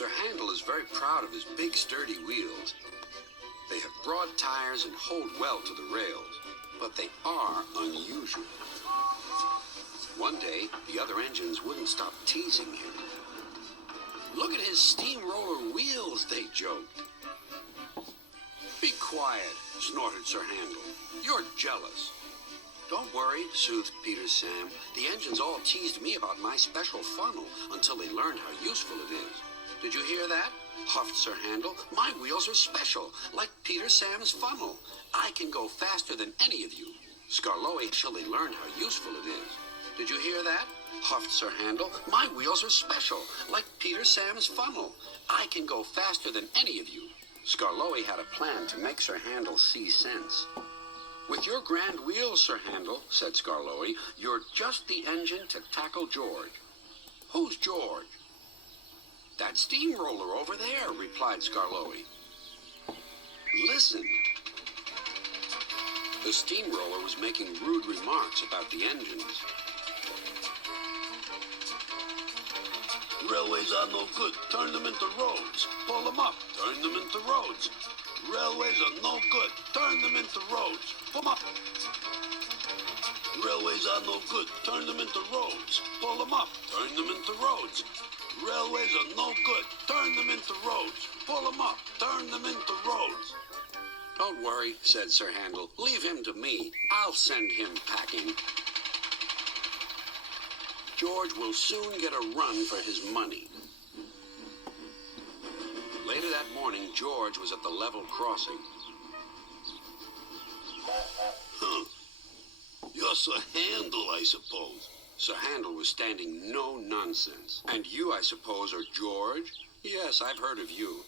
Sir Handel is very proud of his big, sturdy wheels. They have broad tires and hold well to the rails, but they are unusual. One day, the other engines wouldn't stop teasing him. "Look at his steamroller wheels," they joked. "Be quiet," snorted Sir Handel. "You're jealous." "Don't worry," soothed Peter's Sam. "The engines all teased me about my special funnel until they learned how useful it is." "Did you hear that?" huffed Sir Handel. "My wheels are special, like Peter Sam's funnel. I can go faster than any of you." Skarloey surely learned how useful it is. "Did you hear that?" huffed Sir Handel. "My wheels are special, like Peter Sam's funnel. I can go faster than any of you." Skarloey had a plan to make Sir Handel see sense. "With your grand wheels, Sir Handel," said Skarloey, "you're just the engine to tackle George." "Who's George?" "That steamroller over there," replied Skarloey. "Listen." The steamroller was making rude remarks about the engines. "Railways are no good. Turn them into roads. Pull them up. Turn them into roads. Railways are no good. Turn them into roads. Pull them up. Railways are no good. Turn them into roads. Pull them up. Turn them into roads. Railways are no good. Turn them into roads. Pull them up. Turn them into roads." "Don't worry," said Sir Handel. "Leave him to me. I'll send him packing. George will soon get a run for his money." Later that morning, George was at the level crossing. "Huh. You're Sir Handel, I suppose." Sir Handel was standing no nonsense. "And you, I suppose, are George?" "Yes, I've heard of you."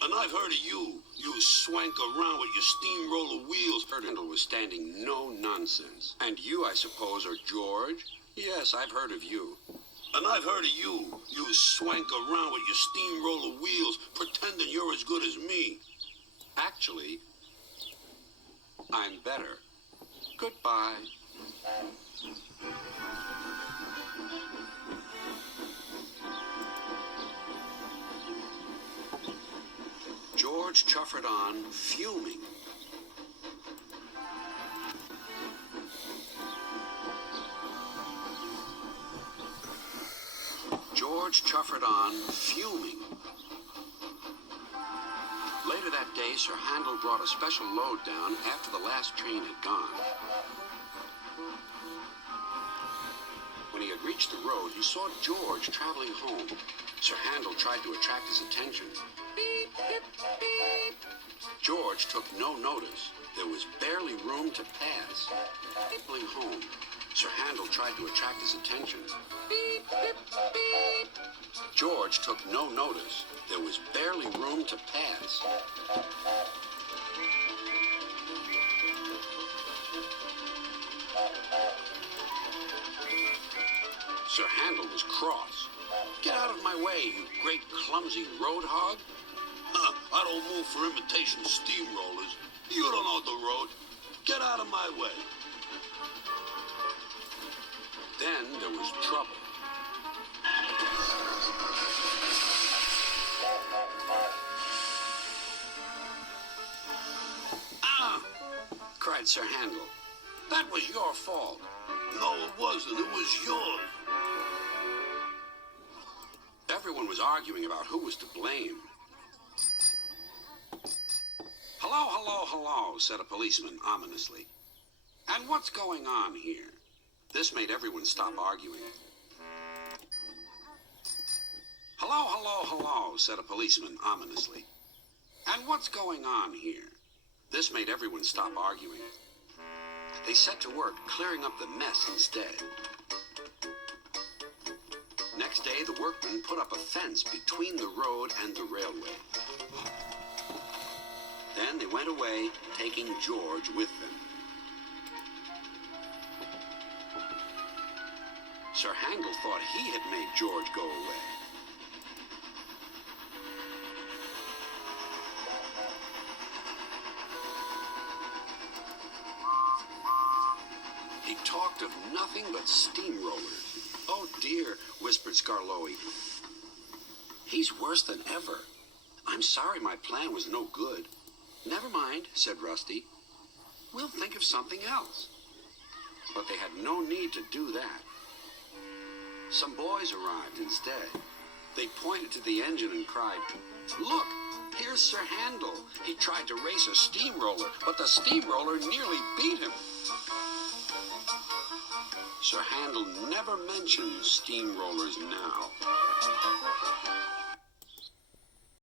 "And I've heard of you. You swank around with your steamroller wheels." Sir Handel was standing no nonsense. "And you, I suppose, are George?" "Yes, I've heard of you." "And I've heard of you. You swank around with your steamroller wheels, pretending you're as good as me." "Actually, I'm better. Goodbye." George chuffered on, fuming. George chuffered on, fuming. Later that day, Sir Handel brought a special load down after the last train had gone. When he had reached the road, he saw George traveling home. Sir Handel tried to attract his attention. "Beep, beep, beep." George took no notice. There was barely room to pass. Traveling home, Sir Handel tried to attract his attention. "Beep, beep, beep." George took no notice. There was barely room to pass. Sir Handel was cross. "Get out of my way, you great clumsy road hog." "I don't move for imitation steamrollers. You don't know the road. Get out of my way." Then there was trouble. "Ah!" cried Sir Handel. "That was your fault." "No, it wasn't. It was yours." Everyone was arguing about who was to blame. "Hello, hello, hello," said a policeman ominously. "And what's going on here?" This made everyone stop arguing. "Hello, hello, hello," said a policeman ominously. "And what's going on here?" This made everyone stop arguing. They set to work clearing up the mess instead. Next day, the workmen put up a fence between the road and the railway. Then they went away, taking George with them. Sir Handel thought he had made George go away. He talked of nothing but steamrollers. "Oh dear," whispered Skarloey. He's worse than ever. I'm sorry my plan was no good. Never mind, said Rusty. We'll think of something else. But they had no need to do that. Some boys arrived instead. They pointed to the engine and cried, "Look, here's Sir Handel. He tried to race a steamroller, but the steamroller nearly beat him." Sir Handel never mentions steamrollers now.